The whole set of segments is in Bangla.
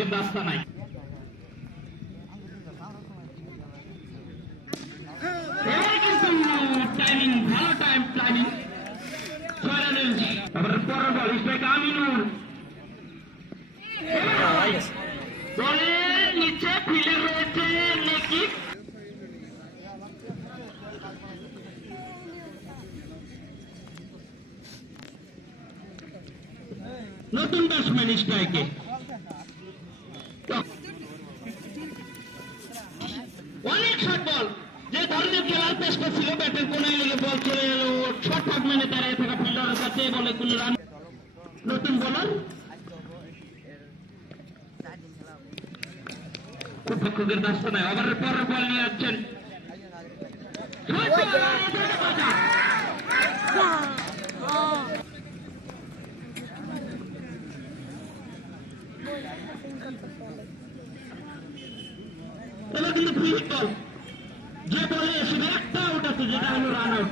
কিন্তু রাস্তা নাই। টাইমিং ভালো, টাইমিং 6 রানের। তারপরে পরের বল স্ট্রাইক আমিনুর, বলের নিচে ফিলে রয়েছে নেকি। নতুন ব্যাটসম্যান স্ট্রাইকে, অনেক শর্ট বল। যে ধরনের খেলার চেষ্টা ছিল, ব্যাটের কোনায় লেগে বল চলে এলো শর্ট মেনে দাঁড়িয়ে থাকা ফিল্ডারের কাছে, বলে কোনো রান। নতুন বোলার পক্ষের ব্যস্ত নয়, ওভারের পরের বল নিয়ে যাচ্ছেন। এবার কিন্তু ফ্রি হিট বল, যে বলে শুধু একটা আউট আছে, যেটা হলো রান আউট।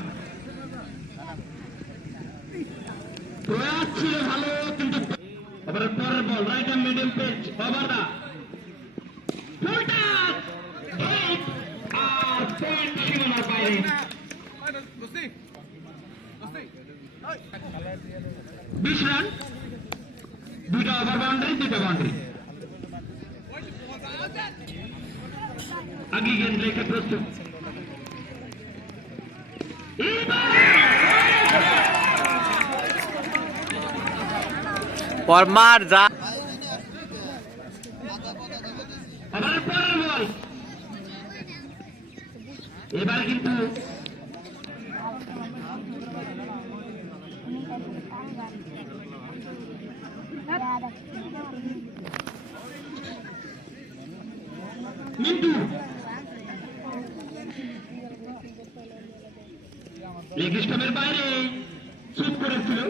প্রয়াস ছিল ভালো, কিন্তু ওভারের পরের ball right hand medium pace, over the full touch, আর পয়েন্ট সীমানার বাইরে। 20 রান, 2টা ওভার বাউন্ডারি, 2টা বাউন্ডারি। আগে গেন্দ রেখে প্রস্তুত। পরমার যা এবারে পরের বল, এবার কিন্তু মিন্টু লেগ স্টাম্পের বাইরে শুট করেছিল।